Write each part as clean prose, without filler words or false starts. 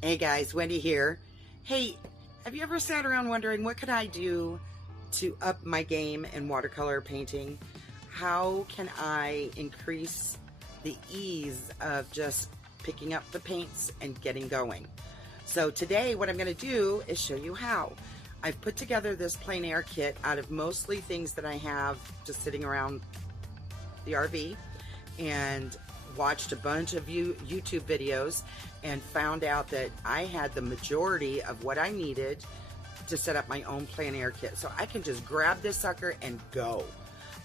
Hey guys, Wendy here. Hey, have you ever sat around wondering what could I do to up my game in watercolor painting? How can I increase the ease of just picking up the paints and getting going? So today what I'm going to do is show you how. I've put together this plein air kit out of mostly things that I have just sitting around the RV, and watched a bunch of YouTube videos and found out that I had the majority of what I needed to set up my own plein air kit. So I can just grab this sucker and go.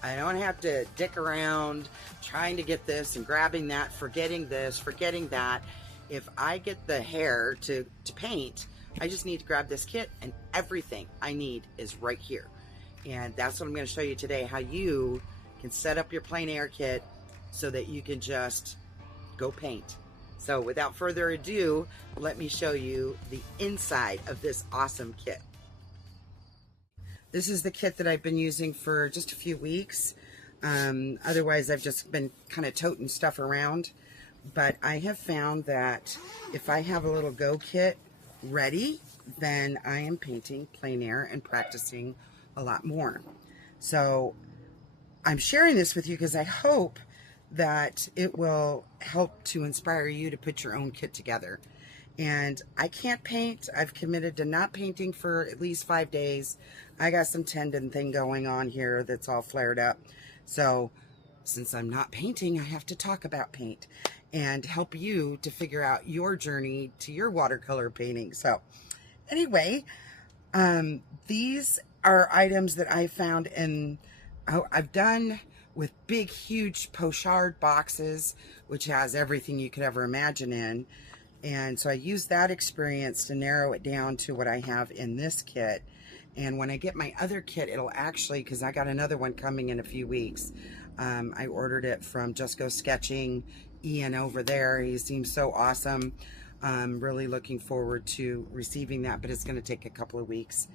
I don't have to dick around trying to get this and grabbing that, forgetting this, forgetting that. If I get the hair to paint, I just need to grab this kit and everything I need is right here. And that's what I'm going to show you today, how you can set up your plein air kit so that you can just go paint. So without further ado, let me show you the inside of this awesome kit. This is the kit that I've been using for just a few weeks. Otherwise, I've just been kind of toting stuff around. But I have found that if I have a little go kit ready, then I am painting plein air and practicing a lot more. So I'm sharing this with you because I hope that it will help to inspire you to put your own kit together. And I can't paint. I've committed to not painting for at least 5 days. I got some tendon thing going on here that's all flared up. So since I'm not painting, I have to talk about paint and help you to figure out your journey to your watercolor painting. So anyway, these are items that I found in, I've done with big, huge pochard boxes, which has everything you could ever imagine in. And so I used that experience to narrow it down to what I have in this kit. And when I get my other kit, it'll actually, because I got another one coming in a few weeks. I ordered it from Just Go Sketching, Ian over there. He seems so awesome. I'm really looking forward to receiving that, but it's going to take a couple of weeks.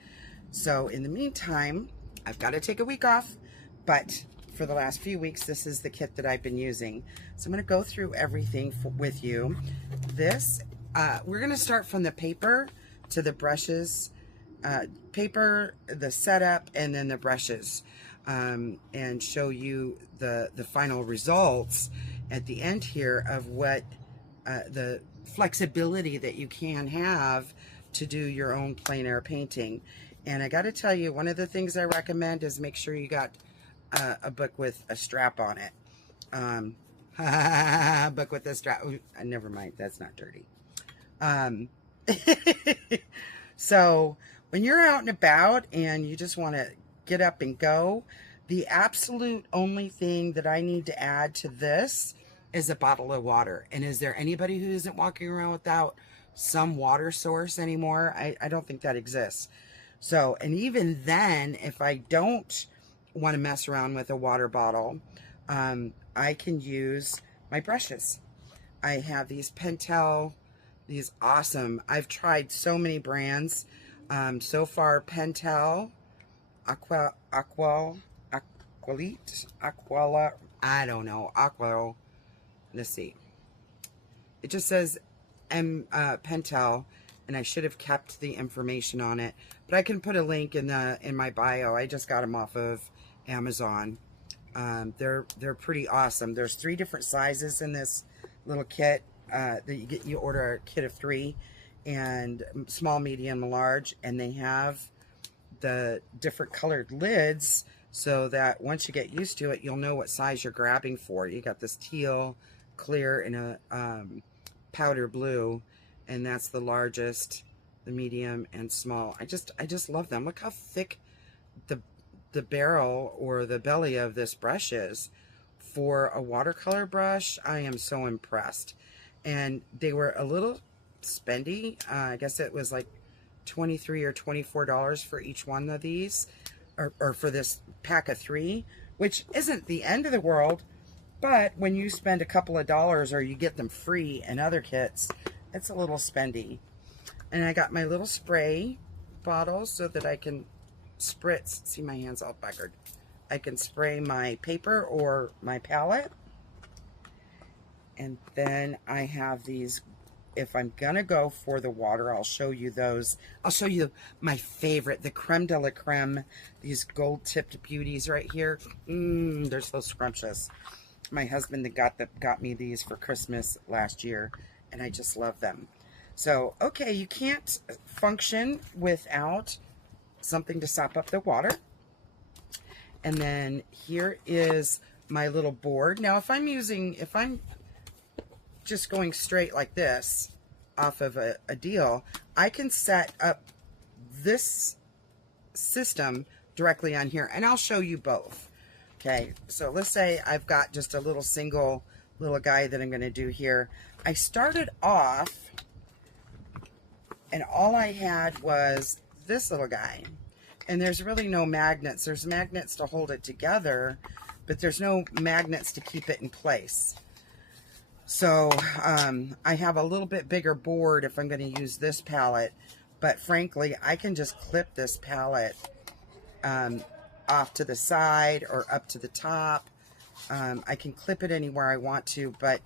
So in the meantime, I've got to take a week off, but for the last few weeks, this is the kit that I've been using. So I'm going to go through everything with you. This, we're going to start from the paper to the brushes, paper, the setup, and then the brushes, and show you the final results at the end here of what the flexibility that you can have to do your own plein air painting. And I got to tell you, one of the things I recommend is make sure you got a book with a strap on it. Book with a strap. Never mind, that's not dirty. So when you're out and about and you just want to get up and go, the absolute only thing that I need to add to this is a bottle of water. And is there anybody who isn't walking around without some water source anymore? I don't think that exists. So, and even then, if I don't want to mess around with a water bottle, I can use my brushes. I have these Pentel, these awesome, I've tried so many brands. So far, Pentel, Aqualite, Aquala, I don't know, Aqua, let's see. It just says Pentel, and I should have kept the information on it, but I can put a link in my bio. I just got them off of Amazon. They're pretty awesome. There's 3 different sizes in this little kit that you get. You order a kit of 3, and small, medium, large, and they have the different colored lids so that once you get used to it, you'll know what size you're grabbing for. You got this teal, clear, and a powder blue, and that's the largest, the medium, and small. I just love them. Look how thick the barrel or the belly of this brush is. For a watercolor brush, I am so impressed. And they were a little spendy. I guess it was like $23 or $24 for each one of these, or for this pack of 3, which isn't the end of the world. But when you spend a couple of dollars or you get them free in other kits, it's a little spendy. And I got my little spray bottles so that I can spritz. See, my hand's all buggered. I can spray my paper or my palette. And then I have these if I'm gonna go for the water, I'll show you those. I'll show you my favorite, the creme de la creme, these gold tipped beauties right here. They're so scrumptious. My husband that got me these for Christmas last year, and I just love them. So, okay, you can't function without something to sop up the water. And then here is my little board. Now, if I'm just going straight like this off of a deal, I can set up this system directly on here, and I'll show you both. Okay, so let's say I've got just a little single little guy that I'm going to do here. I started off, and all I had was this little guy. And there's really no magnets. There's magnets to hold it together, but there's no magnets to keep it in place. So I have a little bit bigger board if I'm going to use this palette, but frankly, I can just clip this palette off to the side or up to the top. I can clip it anywhere I want to, but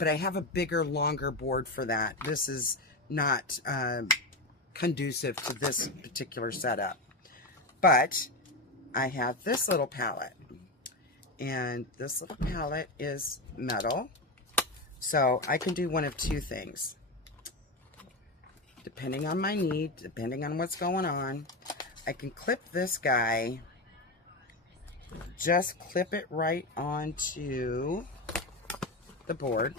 I have a bigger, longer board for that. This is not conducive to this particular setup. But I have this little palette, and this little palette is metal. So I can do one of two things. Depending on my need, depending on what's going on, I can clip this guy, just clip it right onto the board.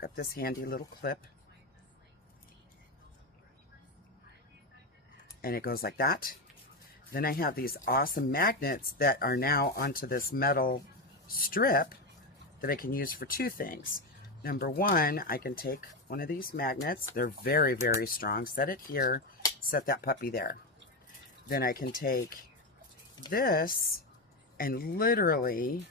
Got this handy little clip. And it goes like that. Then I have these awesome magnets that are now onto this metal strip that I can use for two things. Number one, I can take one of these magnets. They're very, very strong. Set it here, set that puppy there. Then I can take this and literally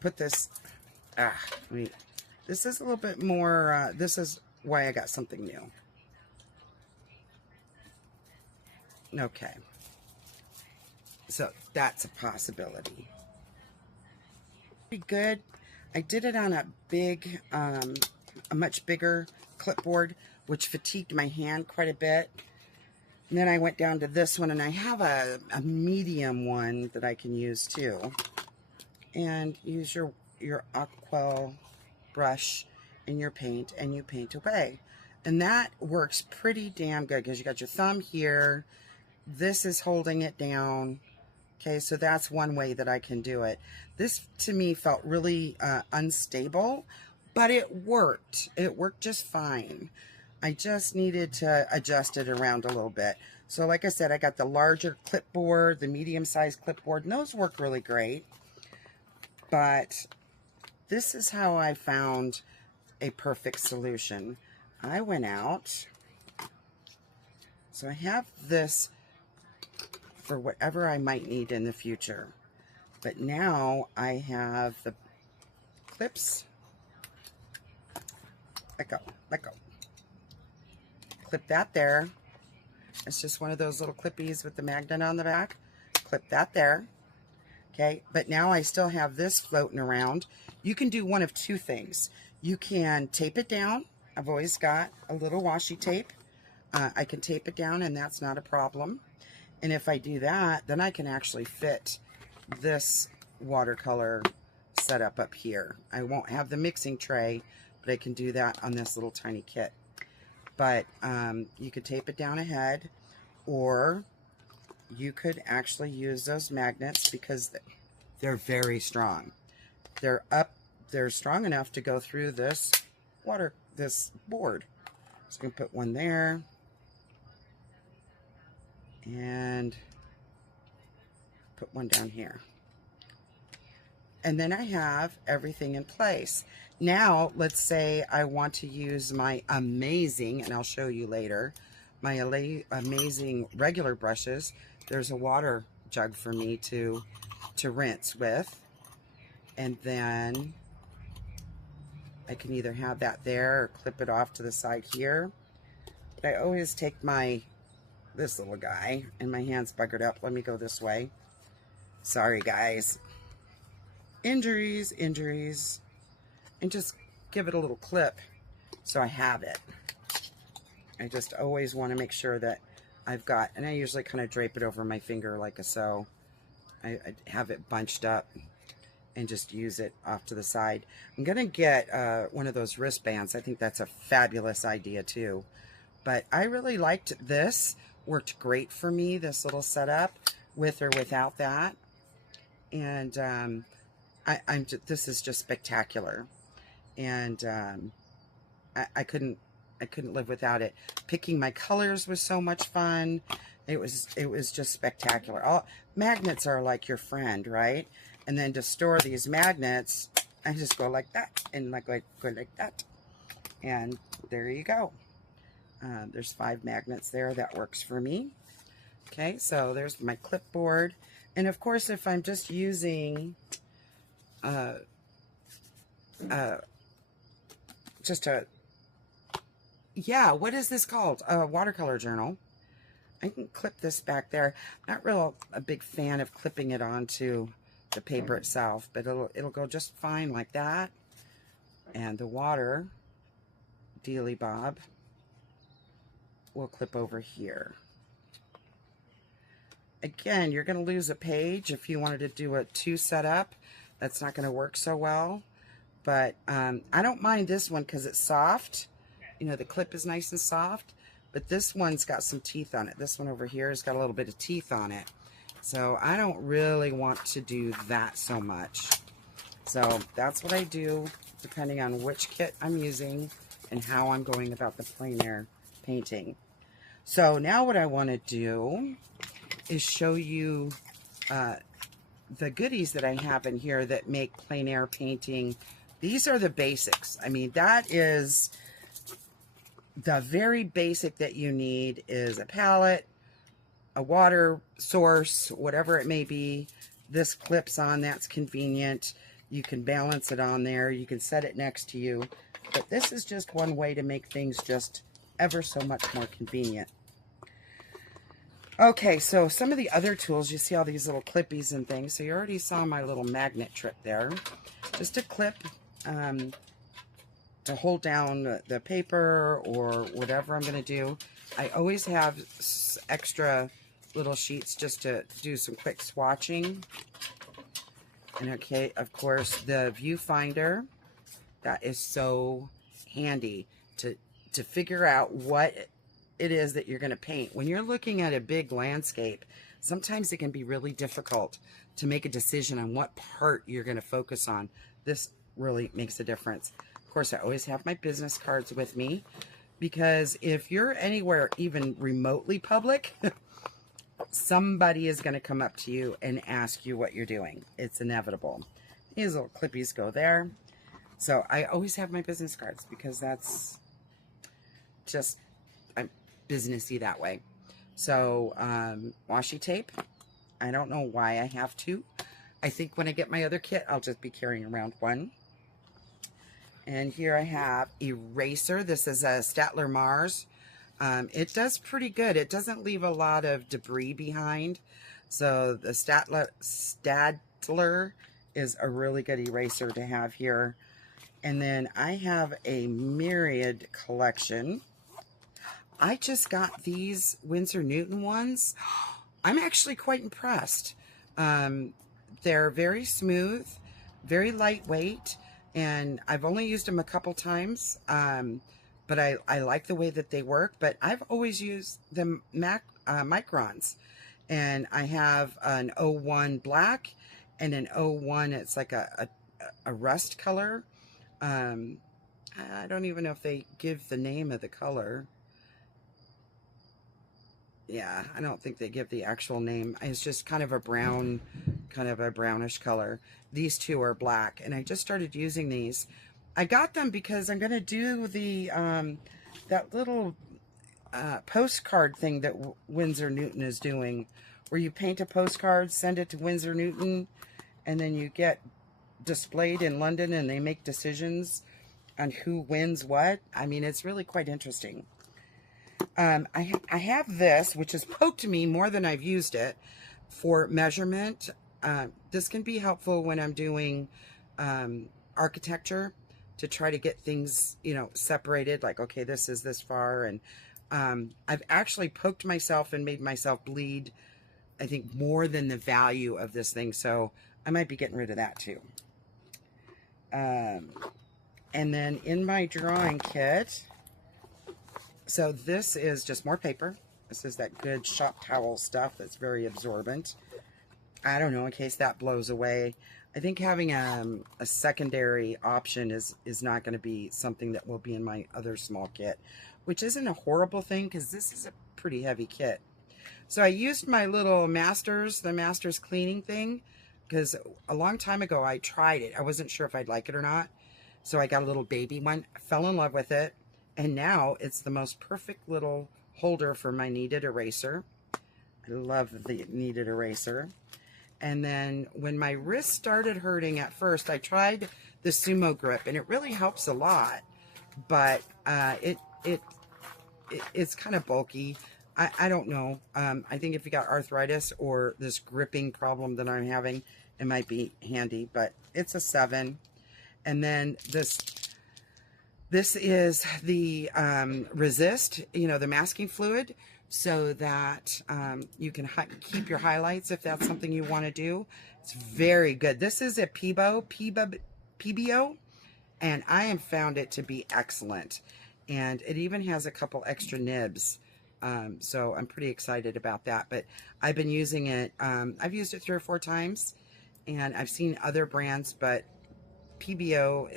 put this, wait. This is a little bit more, this is why I got something new. Okay. So that's a possibility. Pretty good. I did it on a big, a much bigger clipboard, which fatigued my hand quite a bit. And then I went down to this one, and I have a medium one that I can use too. And use your aqua brush in your paint, and you paint away. And that works pretty damn good because you got your thumb here. This is holding it down. Okay, so that's one way that I can do it. This to me felt really unstable, but it worked. It worked just fine. I just needed to adjust it around a little bit. So like I said, I got the larger clipboard, the medium-sized clipboard, and those work really great. But this is how I found a perfect solution. I went out, so I have this for whatever I might need in the future. But now I have the clips. Let go, let go. Clip that there. It's just one of those little clippies with the magnet on the back. Clip that there. Okay, but now I still have this floating around. You can do one of two things. You can tape it down. I've always got a little washi tape. I can tape it down, and that's not a problem. And if I do that, then I can actually fit this watercolor setup up here. I won't have the mixing tray, but I can do that on this little tiny kit. But you could tape it down ahead, or you could actually use those magnets because they're very strong. They're strong enough to go through this board. So I'm gonna put one there and put one down here. And then I have everything in place. Now, let's say I want to use my amazing, and I'll show you later, my amazing regular brushes. There's a water jug for me to rinse with. And then I can either have that there or clip it off to the side here. But I always take my this little guy, and my hand's buggered up. Let me go this way. Sorry, guys. Injuries, injuries. And just give it a little clip so I have it. I just always want to make sure that I've got, and I usually kind of drape it over my finger like a so. I have it bunched up and just use it off to the side. I'm going to get one of those wristbands. I think that's a fabulous idea too. But I really liked this. Worked great for me, this little setup, with or without that. And this is just spectacular. And I couldn't live without it. Picking my colors was so much fun. It was just spectacular. Magnets are like your friend, right? And then to store these magnets, I just go like that and go like that. And there you go. There's 5 magnets there. That works for me. Okay, so there's my clipboard. And of course, if I'm just using just a, yeah, what is this called? A watercolor journal. I can clip this back there. Not real a big fan of clipping it onto the paper itself, but it'll go just fine like that. And the water, Dealy Bob, will clip over here. Again, you're going to lose a page if you wanted to do a 2 setup. That's not going to work so well. But I don't mind this one because it's soft. You know, the clip is nice and soft. But this one's got some teeth on it. This one over here has got a little bit of teeth on it. So I don't really want to do that so much. So that's what I do depending on which kit I'm using and how I'm going about the plein air painting. So now what I want to do is show you the goodies that I have in here that make plein air painting. These are the basics. I mean, that is the very basic that you need is a palette, a water source, whatever it may be. This clips on, that's convenient. You can balance it on there. You can set it next to you. But this is just one way to make things just ever so much more convenient. Okay, so some of the other tools, you see all these little clippies and things. So you already saw my little magnet trip there. Just a clip to hold down the paper or whatever I'm going to do. I always have extra little sheets just to do some quick swatching. And okay, of course, the viewfinder. That is so handy to figure out what it is that you're going to paint. When you're looking at a big landscape, sometimes it can be really difficult to make a decision on what part you're going to focus on. This really makes a difference. Of course, I always have my business cards with me because if you're anywhere even remotely public, somebody is going to come up to you and ask you what you're doing. It's inevitable. These little clippies go there. So I always have my business cards because that's just, I'm businessy that way. So washi tape. I don't know why I have to. I think when I get my other kit, I'll just be carrying around one. And here I have eraser. This is a Staedtler Mars. It does pretty good. It doesn't leave a lot of debris behind. So the Staedtler is a really good eraser to have here. And then I have a Myriad collection. I just got these Winsor Newton ones. I'm actually quite impressed. They're very smooth, very lightweight, and I've only used them a couple times. But I like the way that they work. But I've always used the Microns. And I have an 01 black and an 01, it's like a rust color. I don't even know if they give the name of the color. Yeah, I don't think they give the actual name. It's just kind of a brown, kind of a brownish color. These two are black, and I just started using these. I got them because I'm going to do the that little postcard thing that Winsor Newton is doing, where you paint a postcard, send it to Winsor Newton, and then you get displayed in London, and they make decisions on who wins what. I mean, it's really quite interesting. I have this, which has poked me more than I've used it for measurement. This can be helpful when I'm doing architecture to try to get things, you know, separated. Like, okay, this is this far. And I've actually poked myself and made myself bleed, I think, more than the value of this thing. So I might be getting rid of that too. And then in my drawing kit, so this is just more paper. This is that good shop towel stuff that's very absorbent. I don't know, in case that blows away. I think having a secondary option is not going to be something that will be in my other small kit, which isn't a horrible thing because this is a pretty heavy kit. So I used my little the Masters cleaning thing, because a long time ago I tried it. I wasn't sure if I'd like it or not. So I got a little baby one. I fell in love with it. And now it's the most perfect little holder for my kneaded eraser. I love the kneaded eraser. And then when my wrist started hurting at first, I tried the Sumo Grip, and it really helps a lot. But it's kind of bulky. I don't know. I think if you got arthritis or this gripping problem that I'm having, it might be handy. But it's a 7. And then this is the Resist, you know, the masking fluid, so that you can keep your highlights if that's something you want to do. It's very good. This is a PBO, and I have found it to be excellent. And it even has a couple extra nibs. So I'm pretty excited about that. But I've been using it. I've used it 3 or 4 times, and I've seen other brands, but Pebio,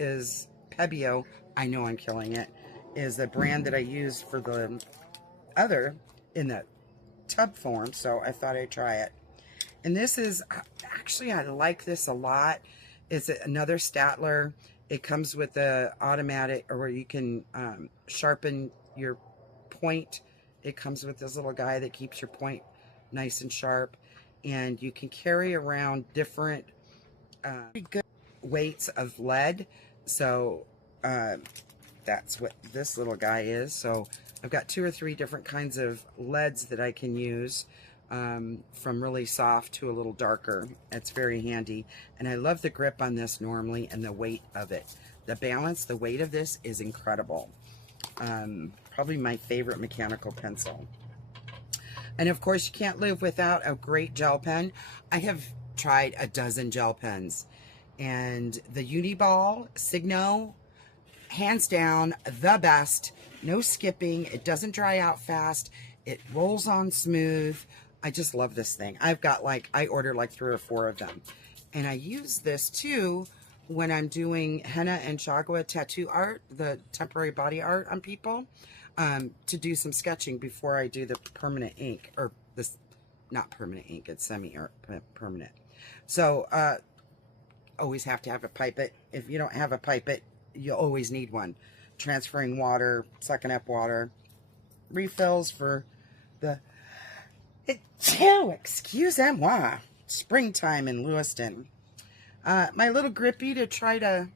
I know I'm killing it, is the brand that I use for the other in the tub form. So I thought I'd try it. And this is, actually, I like this a lot. It's another Statler. It comes with the automatic, or where you can sharpen your point. It comes with this little guy that keeps your point nice and sharp. And you can carry around different good weights of lead. So that's what this little guy is. So I've got 2 or 3 different kinds of leads that I can use, from really soft to a little darker. It's very handy. And I love the grip on this normally, and the weight of it. The balance, the weight of this is incredible. Probably my favorite mechanical pencil. And of course, you can't live without a great gel pen. I have tried a dozen gel pens, and the Uniball Signo, hands down the best. No skipping. It doesn't dry out fast. It rolls on smooth. I just love this thing. I've got I ordered like 3 or 4 of them, and I use this too when I'm doing henna and chagua tattoo art, the temporary body art on people, to do some sketching before I do the permanent ink, or this, not permanent ink, it's semi-permanent. So always have to have a pipette. If you don't have a pipette, you always need one. Transferring water, sucking up water, refills for the excusez-moi, springtime in Lewiston. My little grippy to try to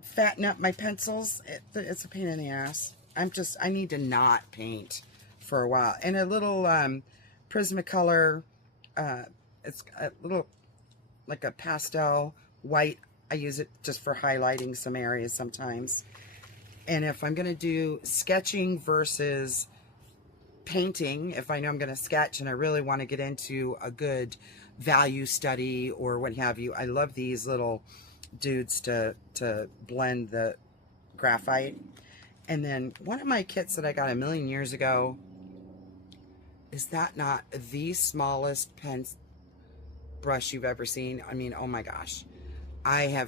fatten up my pencils. It's a pain in the ass. I need to not paint for a while. And a little Prismacolor, it's a little like a pastel white. I use it just for highlighting some areas sometimes. And if I'm going to do sketching versus painting, if I know I'm going to sketch and I really want to get into a good value study or what have you, I love these little dudes to blend the graphite. And then one of my kits that I got a million years ago, is that not the smallest pen brush you've ever seen? I mean, oh my gosh. I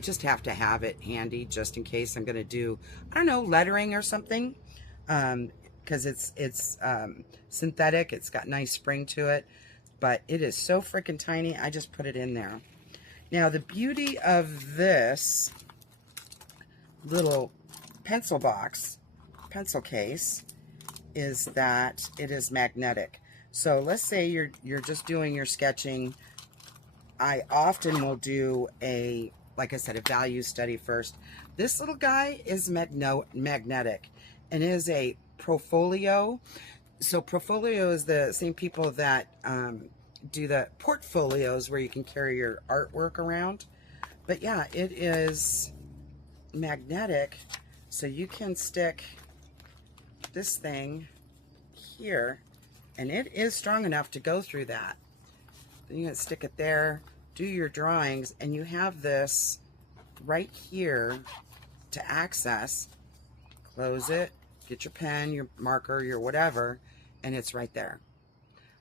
just have to have it handy just in case I'm going to do, I don't know, lettering or something. Because it's synthetic. It's got nice spring to it. But it is so freaking tiny. I just put it in there. Now, the beauty of this little pencil case, is that it is magnetic. So let's say you're just doing your sketching. I often will do like I said, a value study first. This little guy is magnetic, and it is a Profolio. So Profolio is the same people that do the portfolios where you can carry your artwork around. But yeah, it is magnetic, so you can stick this thing here, and it is strong enough to go through that. Then you can stick it there, do your drawings, and you have this right here to access. Close it, get your pen, your marker, your whatever, and it's right there.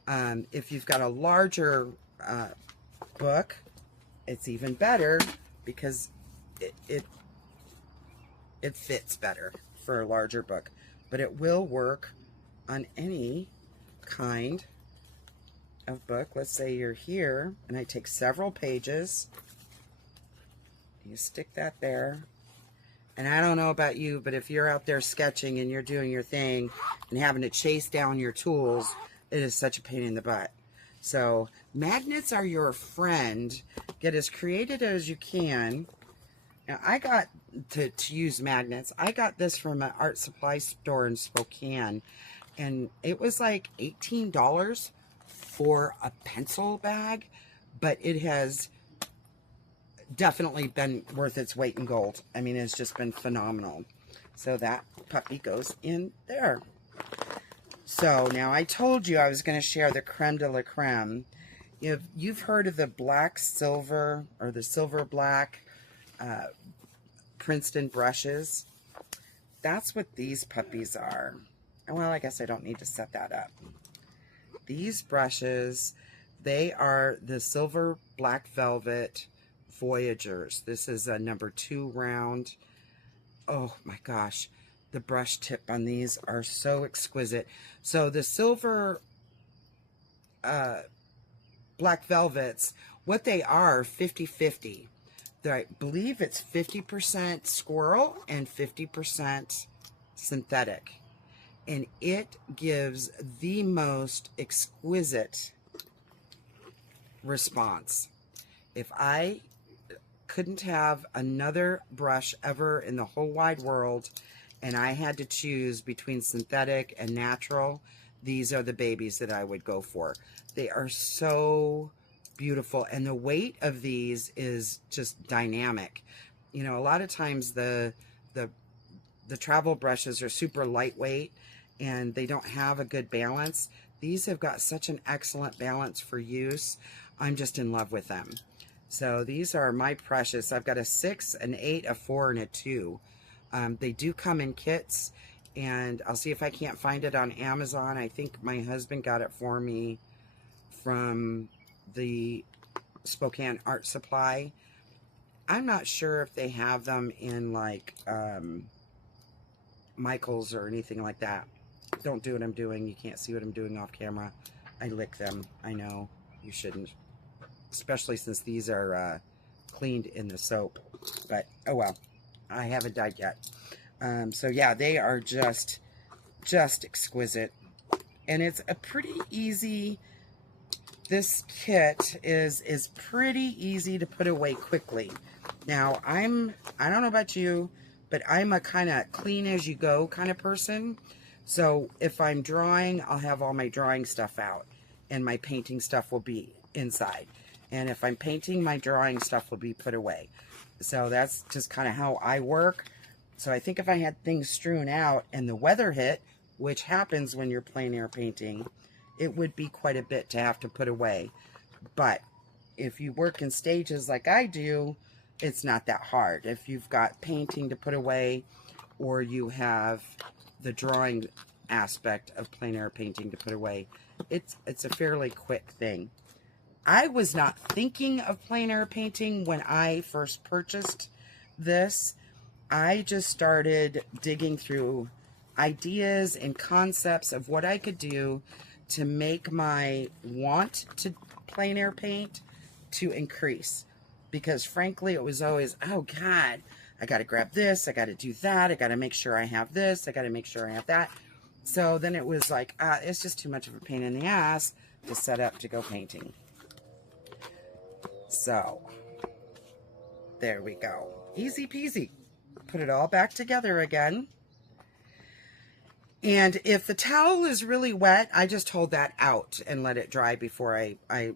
If you've got a larger book, it's even better because it fits better for a larger book. But it will work on any kind of book. Let's say you're here, and I take several pages. You stick that there. And I don't know about you, but if you're out there sketching and you're doing your thing and having to chase down your tools, it is such a pain in the butt. So magnets are your friend. Get as creative as you can. Now I got to use magnets. I got this from an art supply store in Spokane, and it was like $18 for a pencil bag, but it has definitely been worth its weight in gold. I mean, it's just been phenomenal. So that puppy goes in there. So now I told you I was going to share the creme de la creme. If you've heard of the black silver or the silver black Princeton brushes, that's what these puppies are. Well, I guess I don't need to set that up. These brushes, they are the silver black velvet Voyagers. This is a number 2 round. Oh my gosh, the brush tip on these are so exquisite. So the silver black velvets, what they are, 50-50. I believe it's 50% squirrel and 50% synthetic. And it gives the most exquisite response. If I couldn't have another brush ever in the whole wide world, and I had to choose between synthetic and natural, these are the babies that I would go for. They are so beautiful, and the weight of these is just dynamic. You know, a lot of times the travel brushes are super lightweight and they don't have a good balance. These have got such an excellent balance for use. I'm just in love with them. So these are my precious. I've got a 6, an 8, a 4, and a 2. They do come in kits, and I'll see if I can't find it on Amazon. I think my husband got it for me from the Spokane Art Supply. I'm not sure if they have them in like Michael's or anything like that. Don't do what I'm doing. You can't see what I'm doing off camera. I lick them. I know you shouldn't, especially since these are cleaned in the soap. But oh well, I haven't died yet. So yeah, they are just exquisite, and it's a pretty easy. This kit is pretty easy to put away quickly. Now I don't know about you, but I'm a kind of clean as you go kind of person. So if I'm drawing, I'll have all my drawing stuff out, and my painting stuff will be inside. And if I'm painting, my drawing stuff will be put away. So that's just kind of how I work. So I think if I had things strewn out and the weather hit, which happens when you're plein air painting, it would be quite a bit to have to put away. But if you work in stages like I do, it's not that hard. If you've got painting to put away, or you have the drawing aspect of plein air painting to put away, it's a fairly quick thing. I was not thinking of plein air painting when I first purchased this. I just started digging through ideas and concepts of what I could do to make my want to plein air paint to increase. Because frankly, it was always, oh God, I got to grab this, I got to do that, I got to make sure I have this, I got to make sure I have that. So then it was like, it's just too much of a pain in the ass to set up to go painting. So there we go. Easy peasy. Put it all back together again. And if the towel is really wet, I just hold that out and let it dry before I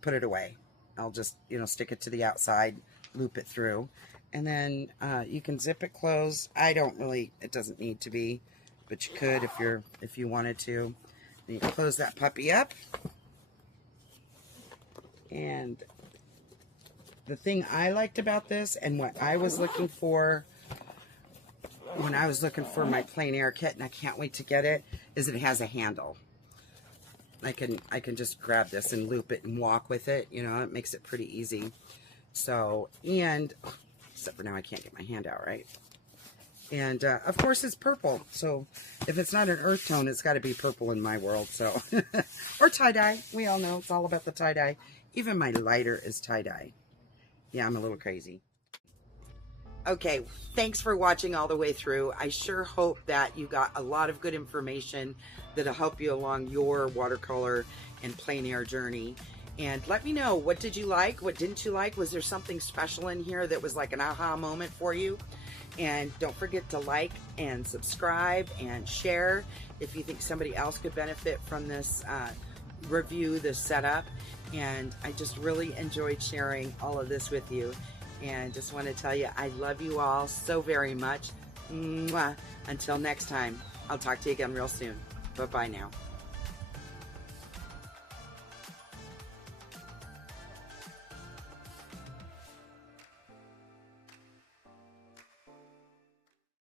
put it away. I'll just, you know, stick it to the outside, loop it through, and then you can zip it closed. I don't really, it doesn't need to be, but you could if you wanted to. Then you can close that puppy up. And the thing I liked about this, and what I was looking for when I was looking for my Plein Air kit, and I can't wait to get it, is it has a handle. I can just grab this and loop it and walk with it. You know, it makes it pretty easy. So, and except for now I can't get my hand out right. And of course it's purple. So if it's not an earth tone, it's got to be purple in my world. So or tie-dye. We all know it's all about the tie-dye. Even my lighter is tie-dye. Yeah, I'm a little crazy. Okay, thanks for watching all the way through. I sure hope that you got a lot of good information that'll help you along your watercolor and plein air journey. And let me know, what did you like? What didn't you like? Was there something special in here that was like an aha moment for you? And don't forget to like and subscribe and share if you think somebody else could benefit from this review, this setup. And I just really enjoyed sharing all of this with you. And just want to tell you, I love you all so very much. Mwah. Until next time, I'll talk to you again real soon. Bye-bye now.